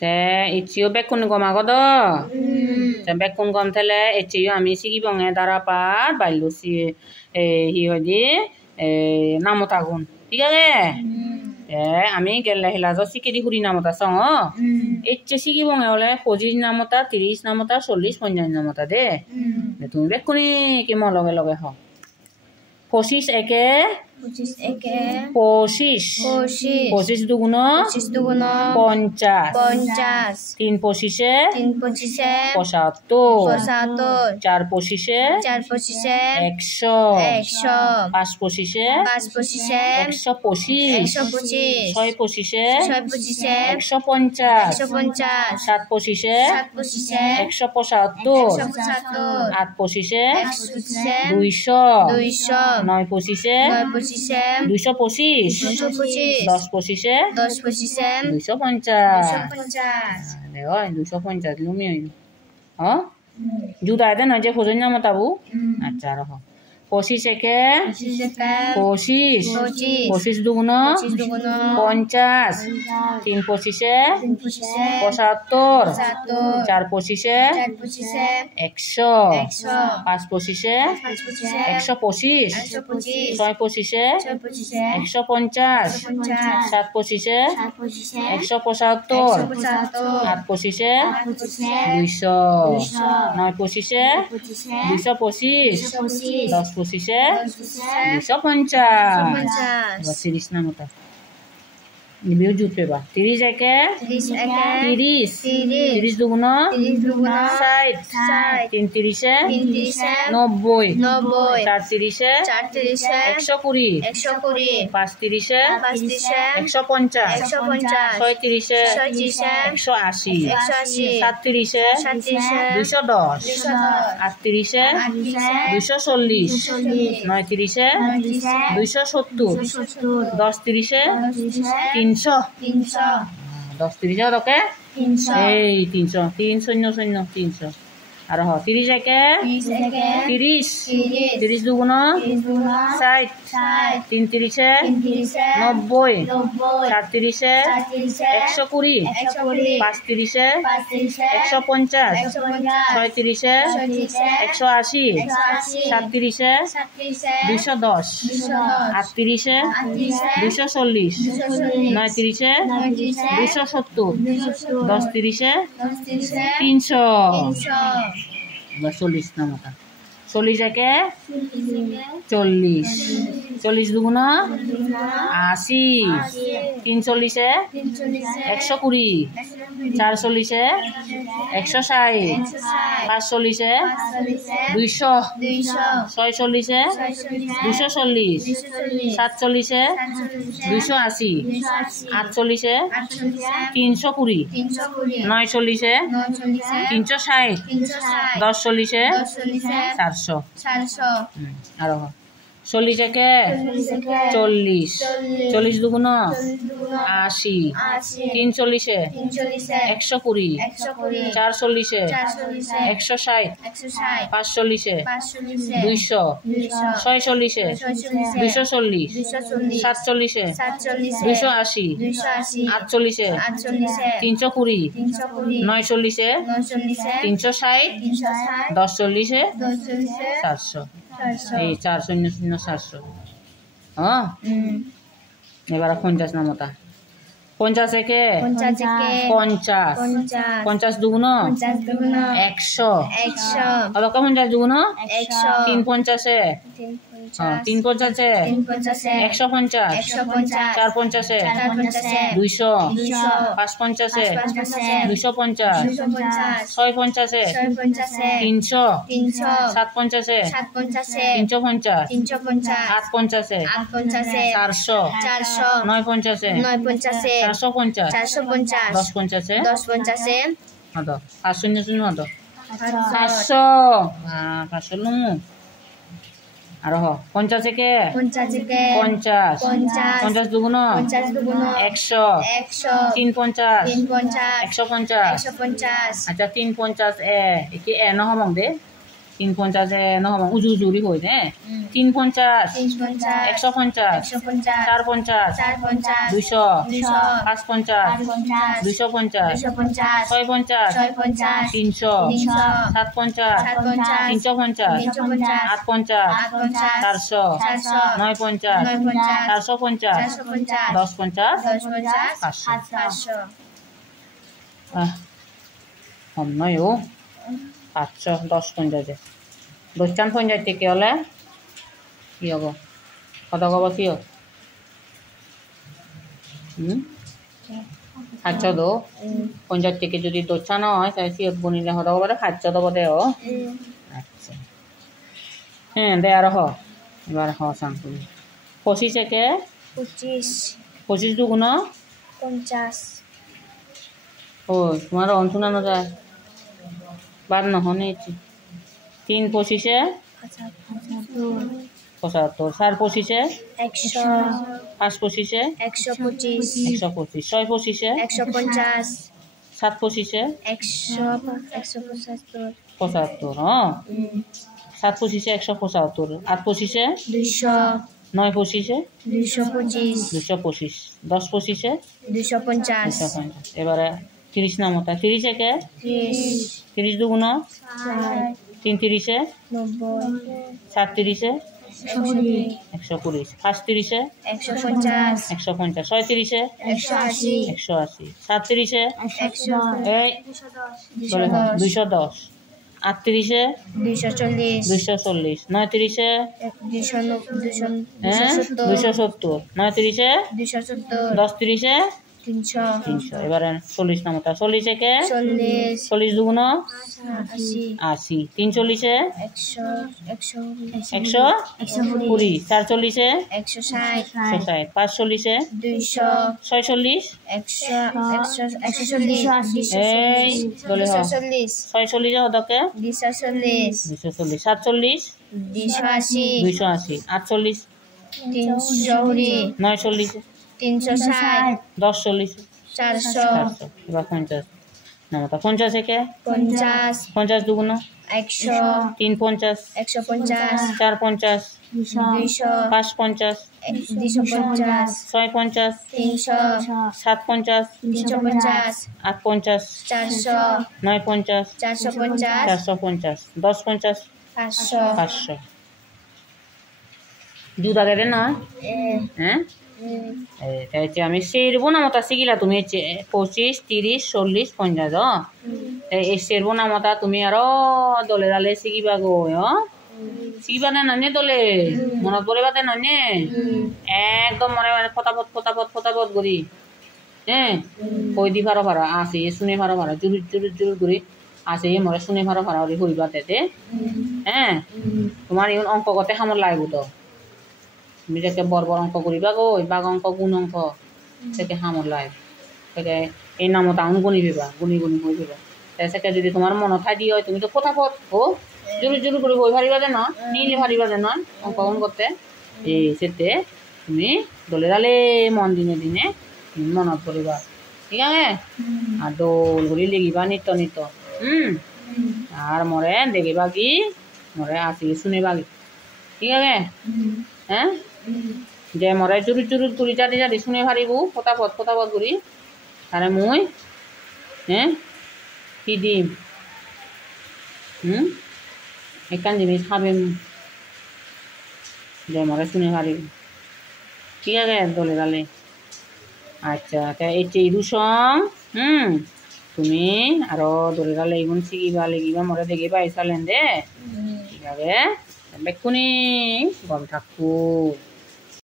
Ichiyo bekun gom agodo. Bekun gom tele ichiyo ami sigi bonge darapat bailu si hi hodi namotagun. Tigage? Ami gelle hilazo sikidi huri namota songo. Ichi sigi bonge ole 25 namota, 30 namota, 40, 50 namota de. তুমি bekuni ki mo loge loge ho. 25 eke 25 দুগুণ 50 3 পঁচিশে 75 4 পঁচিশে 100 5 পঁচিশে 125 6 পঁচিশে 150 7 পঁচিশে 175 8 পঁচিশে 200 9 পঁচিশে 225 10 পঁচিশে 250 দেখো 250 লুমি হইল হ্যাঁ জুতা দে না যে ফজন নাম তাবু আচ্ছা রহ 25 একে 25 দুগুণ 50 3 পঁচিশে 75 4 পঁচিশে 100 5 পঁচিশে 125 6 পঁচিশে 150 7 পঁচিশে 175 8 পঁচিশে 200 9 পঁচিশে 225 10 পঁচিশে 250 30 না মতো নিবিও জুত পেবা 30 একে 30 দুগুণ 60 3 30 90 4 30 120 5 30 150 6 30 180 7 30 210 8 30 240 9 30 270 10 30 300 10 30 ওকে 300 300 আর হ 30 একে 30 দুগুণ 60 3 30 90 4 30 120 5 30 150 6 30 180 7 30 210 8 30 240 9 30 270 10 30 300 40 না মতো 40 একে 40 দুগুণ 80 3 40 120 4 40 160 5 40 200 6 40 240 7 40 280 8 40 320 9 40 360 10 40 400 আর 40 একে 40 দুগুণ 80 3 40 120 4 40 160 5 40 200 6 40 240 7 40 280 8 40 320 9 40 360 10 40 400 এই 400 700 হ্যাঁ এবার 50 না মতো 50 একে 50 দুগুণ 100 আর কত 50 দুগুণ 3 50 3 50 150 4 50 200 5 50 250 6 50 300 7 50 350 8 50 400 9 50 450 10 50 হতো 500 হতো 500 লুমু আর 50 একে 50 দুগুণ 100 3 50 150 আচ্ছা 3 50 এ কি এ নহমং দে তিন পঞ্চাশে নহব উজু উজুরি হই দে তিন পঞ্চাশ 150 চার পঞ্চাশ 200 550 250 ছয় পঞ্চাশ 300 750 350 850 400 950 450 1050 500 không nói yếu 500 1050 250 থেকে হলে কি হবে কত হবে কি 500 দো 50 থেকে যদি 200 না হয় তাহলে কি বনিলে হতে হবে 500 দেব দেও আচ্ছা হ্যাঁ দে আর হ এবার হ সাংকুল 25 থেকে 25 দুগুণ 50 ও তোমার অন্তনা না যায় বাদ না হনে 3 25 75 4 25 100 5 25 125 125 6 25 150 7 25 175 75 হ্যাঁ 7 25 175 8 25 200 9 25 225 225 10 25 250 250 এবারে 30 না মতা 30 থেকে 30 দুগুণ 3 30 90 7 30 120 5 30 150 150 6 30 180 180 7 30 100 এই 210 8 30 240 240 9 30 270 9 30 270 10 30 300 300 এবারে 40 না মতা 40 থেকে 40 40 দুগুণ 80 80 340 120 120 440 160 160 540 200 46 140 এই বলে হ 240 46 হদকে 240 240 47 280 280 48 320 49 360 10 400 400 এবার 50 না মতা 50 থেকে 50 50 দুগুণ 100 3 50 150 4 50 200 5 50 250 6 50 300 7 50 350 8 50 400 9 50 450 450 10 50 500 500 দুধ আগে দে না হ্যাঁ এই আমি সেরবো না মতা শিখিলা তুমি 25 30 40 50 এই সেরবো না মতা তুমি আরো দলে দালে শিখিবা গো শিখিবা না নানে দলে মনত পড়িবা দে নানে একদম মনে মানে ফটাফট করি হ্যাঁ কই দি ফারো ফারা আছে শুনে ফারো ফারা জুরুর করি আছে মরে শুনে ফারো ফারা হইবা তেতে হ্যাঁ তোমার ইউন অঙ্ক করতে হামর লাগবো তো তুমি যাকে বড় অঙ্ক করিবা গো বাঘ অঙ্ক গুণ অঙ্ক সেকে হামর লাগে সেকে এই নামত আউন গুণি পেবা গুণি হয়ে পেবা সেকে যদি তোমার মন ঠাই দিয়ে হয় তুমি তো ফটাফট ও জুরু করে বই ফারিবা যে নয় নিলে ফারিবা যে নয় অঙ্ক গুণ করতে এই সেতে তুমি দলে দালে মন দিনে মনত করিবা ঠিক আছে আর দোল ঘুরি লেগিবা নিত্য আর মরে দেখিবা কি মরে আসি শুনিবা কি ঠিক আছে হ্যাঁ যে মরে জুরুর করি যাদি শুনে ফারিবু ফটাফট করি তারে মুই হ্যাঁ কি দিম একখান জিনিস খাবেন যে মরে শুনে ফারিব ঠিক আছে দলে দালে আচ্ছা তা এই দুসং তুমি আরো দলে দালে এইগুন শিখিবা মরে দেখিবা এসালেন দে ঠিক আছে বেকুনি গম থাকবো